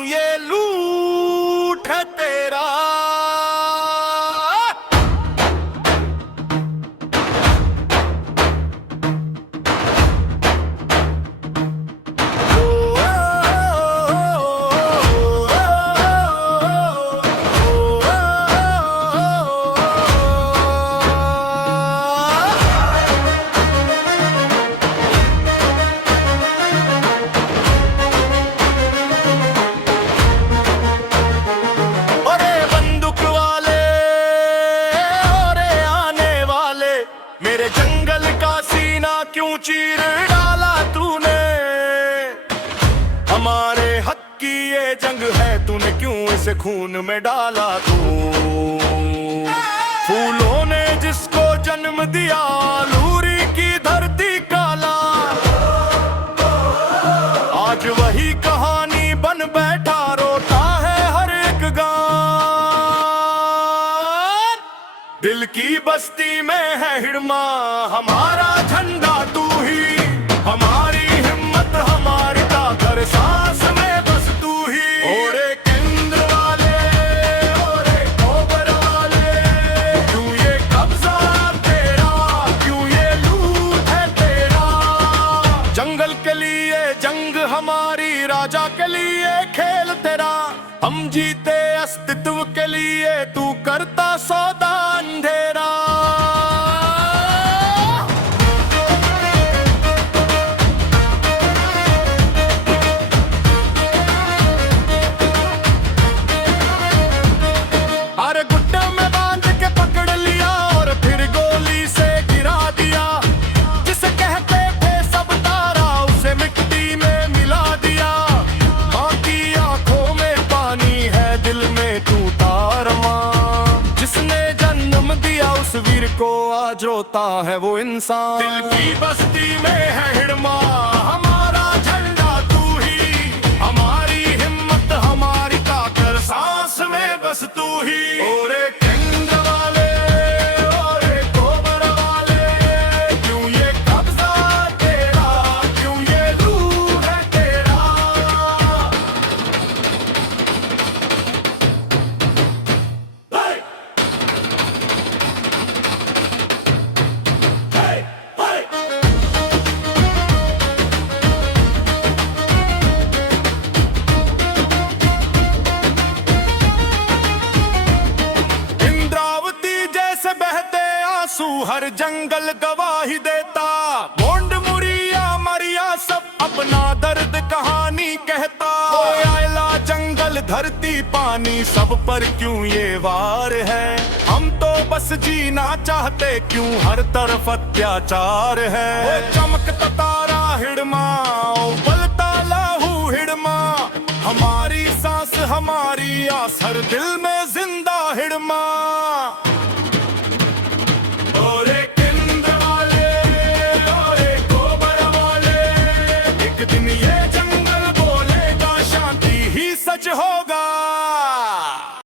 क्यों ये लूट है तेरा। मेरे जंगल का सीना क्यों चीर डाला तूने। हमारे हक की ये जंग है, तूने क्यों इसे खून में डाला तू। फूलों ने जिसको जन्म दिया, लूरी की धरती काला। आज वही कहानी बन बैठा, रोता है हर एक गाँव। दिल की बस्ती में है हिड़मा, हमारा झंडा तू ही। हमारी हिम्मत हमारी ताकत, सांस में बस तू ही। ओरे केंद्र वाले, ओरे कोबर वाले, क्यों ये कब्जा तेरा, क्यों ये लूट है तेरा। जंगल के लिए जंग हमारी, राजा के लिए खेल तेरा। हम जीते अस्तित्व के लिए, तू करता सौदा अंधेरा। अरे गुड्डे में बांध के पकड़ लिया और फिर गोली से गिरा दिया। जिसे कहते थे सब तारा, उसे मिट्टी में मिला दिया। माँ की आंखों में पानी है, दिल में टूटा अरमान। जिसने जन्म दिया उस वीर को, आज रोता है वो इंसान। दिल की बस्ती में है हिड़मा, हमारा झंडा तू ही। हमारी हिम्मत हमारी ताकत, सांस में बस तू ही। ओरे केंद्र वाले, ओरे कोबर वाले, क्यों ये कब्जा तेरा, क्यों ये लूट है तेरा। हर जंगल गवाही देता, गोंड मुरिया मरिया सब अपना दर्द कहानी कहता। आयला जंगल धरती पानी, सब पर क्यों ये वार है। हम तो बस जीना चाहते, क्यों हर तरफ अत्याचार है। चमकता तारा हिड़मा, उबलता लाहू हिड़मा। हमारी सांस हमारी आस, हर दिल में जिंदा हिड़मा।